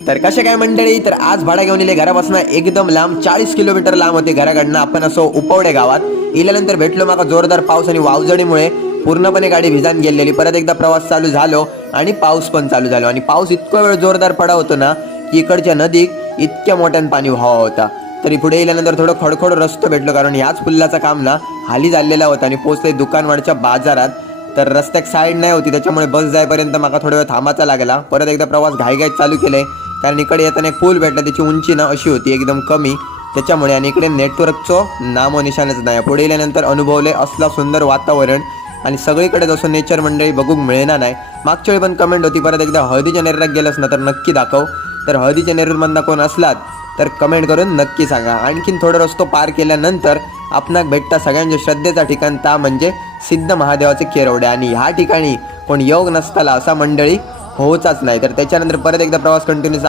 तर कसे काय मंडळी, तर आज भाडा घेऊन इले घरापासून एकदम लांब 40 किलोमीटर लांब होते घराकडनं. आपण असो उपवडे गावात इल्यानंतर भेटलो माका जोरदार पाऊस आणि वावजडीमुळे पूर्णपणे गाडी भिजान गेलेली. परत एकदा प्रवास चालू झालो आणि पाऊस पण चालू झालो आणि पाऊस इतका वेळ जोरदार पडा होतो ना की इकडच्या नदीत इतक्या मोठ्यानं पाणी व्हावा होता. तरी पुढे गेल्यानंतर थोडं खडखड रस्तो भेटलो, कारण ह्याच पुलाचं काम ना हाली झालेला होता आणि पोचले दुकानवाडच्या बाजारात. तर रस्त्याक साईड नाही होती, त्याच्यामुळे बस जाईपर्यंत माका थोडा वेळ थांबायचा लागला. परत एकदा प्रवास घाईघाईत चालू केले, कारण इकडे येताना एक पूल भेटला, त्याची उंची ना अशी होती एकदम कमी त्याच्यामुळे, आणि इकडे नेटवर्कचं नामो निशाणच नाही. पुढे गेल्यानंतर अनुभवले असला सुंदर वातावरण आणि सगळीकडे जसं नेचर मंडळी बघूक मिळणार नाही. मागच्या वेळी पण कमेंट होती परत एकदा हळदीच्या नेररात गेलंस ना तर नक्की दाखव. तर हळदीच्या नेरूरमधला कोण असलात तर कमेंट करून नक्की सांगा. आणखीन थोडं रस्तो पार केल्यानंतर आपणाक भेटता सगळ्यांच्या श्रद्धेचा ठिकाण, ता म्हणजे सिद्ध महादेवाचे केरवडे. आणि ह्या ठिकाणी कोण योग नसताला असा मंडळी होऊचाच नाही. तर त्याच्यानंतर परत एकदा प्रवास कंटिन्यू